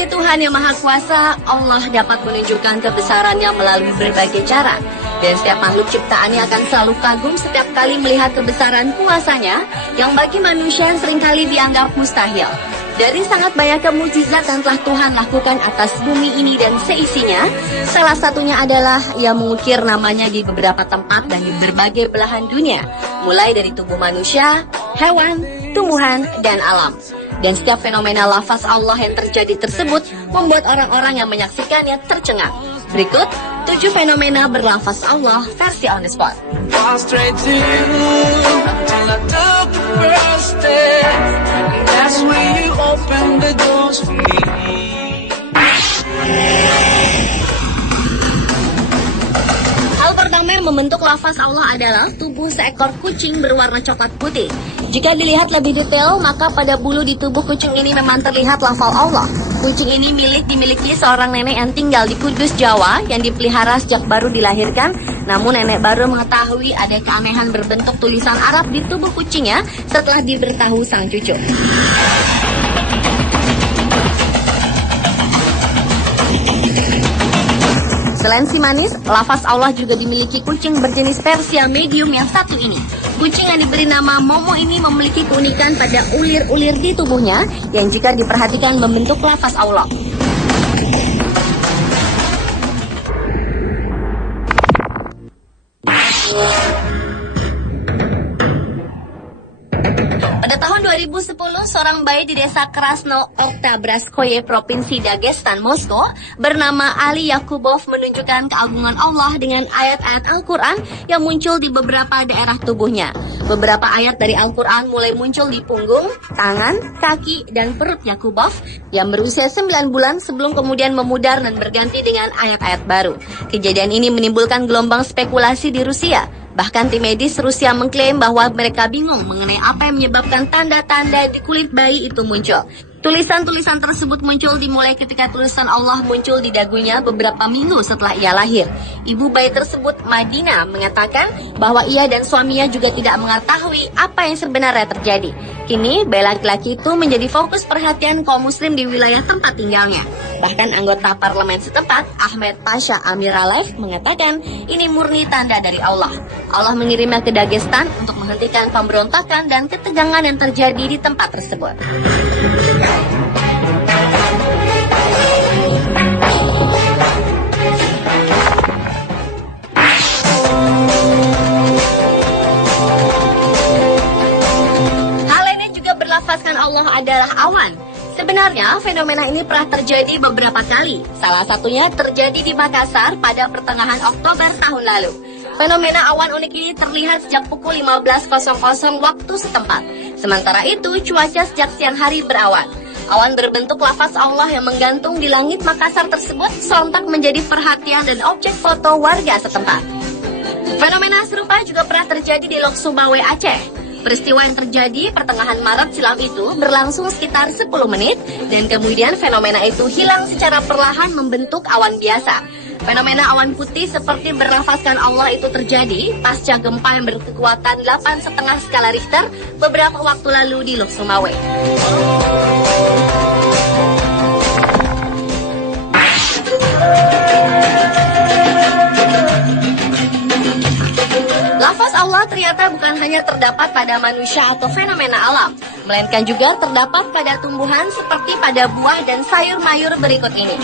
Sebagai Tuhan yang Maha Kuasa, Allah dapat menunjukkan kebesarannya melalui berbagai cara. Dan setiap makhluk ciptaannya akan selalu kagum setiap kali melihat kebesaran kuasanya yang bagi manusia seringkali dianggap mustahil. Dari sangat banyaknya mukjizat yang telah Tuhan lakukan atas bumi ini dan seisinya, salah satunya adalah Ia mengukir namanya di beberapa tempat dan di berbagai belahan dunia, mulai dari tubuh manusia, hewan, tumbuhan, dan alam. Dan setiap fenomena lafaz Allah yang terjadi tersebut membuat orang-orang yang menyaksikannya tercengang. Berikut 7 fenomena berlafaz Allah versi on the spot. Hal pertama yang membentuk lafaz Allah adalah tubuh seekor kucing berwarna coklat putih. Jika dilihat lebih detail, maka pada bulu di tubuh kucing ini memang terlihat lafal Allah. Kucing ini dimiliki seorang nenek yang tinggal di Kudus, Jawa, yang dipelihara sejak baru dilahirkan. Namun nenek baru mengetahui ada keanehan berbentuk tulisan Arab di tubuh kucingnya setelah diberitahu sang cucu. Selain si manis, lafaz Allah juga dimiliki kucing berjenis Persia medium yang satu ini. Kucing yang diberi nama Momo ini memiliki keunikan pada ulir-ulir di tubuhnya yang jika diperhatikan membentuk lafaz Allah. Pada tahun 2010, seorang bayi di desa Krasno Oktabraskoye, Provinsi Dagestan, Moskow, bernama Ali Yakubov menunjukkan keagungan Allah dengan ayat-ayat Al-Quran yang muncul di beberapa daerah tubuhnya. Beberapa ayat dari Al-Quran mulai muncul di punggung, tangan, kaki, dan perut Yakubov yang berusia 9 bulan sebelum kemudian memudar dan berganti dengan ayat-ayat baru. Kejadian ini menimbulkan gelombang spekulasi di Rusia. Bahkan tim medis Rusia mengklaim bahwa mereka bingung mengenai apa yang menyebabkan tanda-tanda di kulit bayi itu muncul. Tulisan-tulisan tersebut muncul dimulai ketika tulisan Allah muncul di dagunya beberapa minggu setelah ia lahir. Ibu bayi tersebut, Madina, mengatakan bahwa ia dan suaminya juga tidak mengetahui apa yang sebenarnya terjadi. Kini, bayi laki-laki itu menjadi fokus perhatian kaum muslim di wilayah tempat tinggalnya. Bahkan anggota parlemen setempat, Ahmed Pasha Amiralev, mengatakan ini murni tanda dari Allah. Allah mengirimnya ke Dagestan untuk menghentikan pemberontakan dan ketegangan yang terjadi di tempat tersebut. Hal ini juga berlafazkan Allah adalah awan. Sebenarnya fenomena ini pernah terjadi beberapa kali. Salah satunya terjadi di Makassar pada pertengahan Oktober tahun lalu. Fenomena awan unik ini terlihat sejak pukul 15.00 waktu setempat. Sementara itu, cuaca sejak siang hari berawan. Awan berbentuk lafaz Allah yang menggantung di langit Makassar tersebut sontak menjadi perhatian dan objek foto warga setempat. Fenomena serupa juga pernah terjadi di Lok Sumbawa, Aceh. Peristiwa yang terjadi pertengahan Maret silam itu berlangsung sekitar 10 menit dan kemudian fenomena itu hilang secara perlahan membentuk awan biasa. Fenomena awan putih seperti berlafazkan Allah itu terjadi pasca gempa yang berkekuatan 8,5 skala Richter beberapa waktu lalu di Lok Sumbawa. Lafaz Allah ternyata bukan hanya terdapat pada manusia atau fenomena alam, melainkan juga terdapat pada tumbuhan seperti pada buah dan sayur-mayur berikut ini.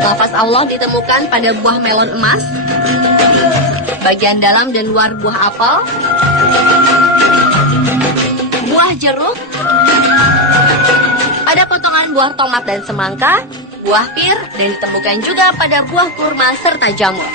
Lafaz Allah ditemukan pada buah melon emas, bagian dalam dan luar buah apel, buah jeruk, pada potongan buah tomat dan semangka, buah pir, dan ditemukan juga pada buah kurma serta jamur.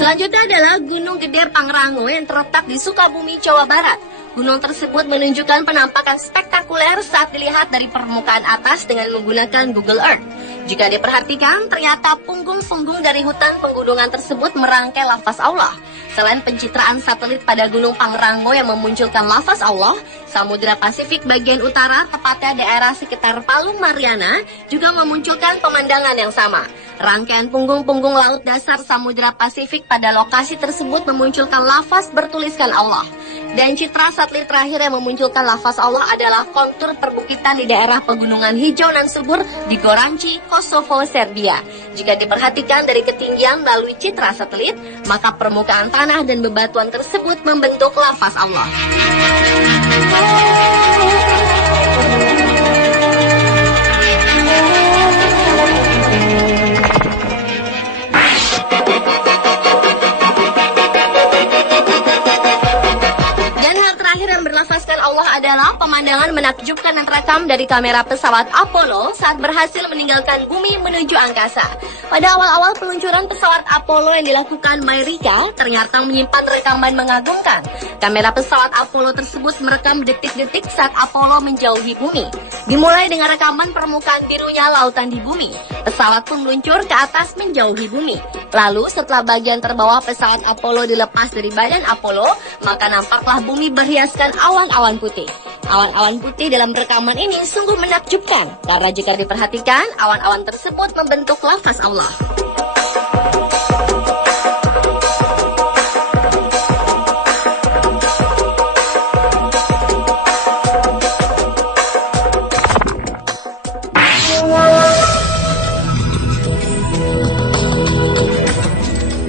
Selanjutnya adalah Gunung Gede Pangrango yang terletak di Sukabumi, Jawa Barat. Gunung tersebut menunjukkan penampakan spektakuler saat dilihat dari permukaan atas dengan menggunakan Google Earth. Jika diperhatikan, ternyata punggung-punggung dari hutan pegunungan tersebut merangkai lafaz Allah. Selain pencitraan satelit pada Gunung Pangrango yang memunculkan lafaz Allah, Samudra Pasifik bagian utara, tepatnya daerah sekitar Palu Mariana, juga memunculkan pemandangan yang sama. Rangkaian punggung-punggung laut dasar Samudra Pasifik pada lokasi tersebut memunculkan lafaz bertuliskan Allah. Dan citra satelit terakhir yang memunculkan lafaz Allah adalah kontur perbukitan di daerah pegunungan hijau dan subur di Goranci, Kosovo, Serbia. Jika diperhatikan dari ketinggian melalui citra satelit, maka permukaan tanah dan bebatuan tersebut membentuk lafaz Allah. Adalah pemandangan menakjubkan yang terekam dari kamera pesawat Apollo saat berhasil meninggalkan bumi menuju angkasa. Pada awal-awal peluncuran pesawat Apollo yang dilakukan Amerika, ternyata menyimpan rekaman mengagumkan. Kamera pesawat Apollo tersebut merekam detik-detik saat Apollo menjauhi bumi. Dimulai dengan rekaman permukaan birunya lautan di bumi. Pesawat pun meluncur ke atas menjauhi bumi. Lalu setelah bagian terbawah pesawat Apollo dilepas dari badan Apollo, maka nampaklah bumi berhiaskan awan-awan putih. Awan-awan putih dalam rekaman ini sungguh menakjubkan, karena jika diperhatikan, awan-awan tersebut membentuk lafaz Allah.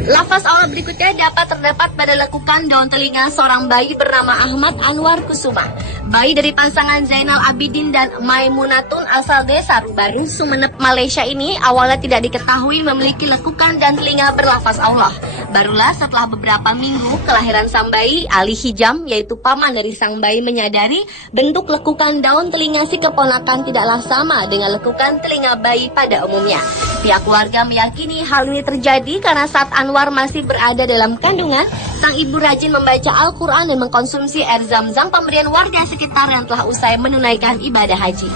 Lafaz Allah berikutnya terdapat pada lekukan daun telinga seorang bayi bernama Ahmad Anwar Kusuma. Bayi dari pasangan Zainal Abidin dan Maimunatun asal desa Baru, Sumeneb, Malaysia ini awalnya tidak diketahui memiliki lekukan dan telinga berlafaz Allah. Barulah setelah beberapa minggu kelahiran sang bayi, Ali Hijam, yaitu paman dari sang bayi, menyadari bentuk lekukan daun telinga si keponakan tidaklah sama dengan lekukan telinga bayi pada umumnya. Pihak keluarga meyakini hal ini terjadi karena saat Anwar masih berada dalam kandungan, sang ibu rajin membaca Al-Quran dan mengkonsumsi air zam-zam pemberian warga sekitar yang telah usai menunaikan ibadah haji.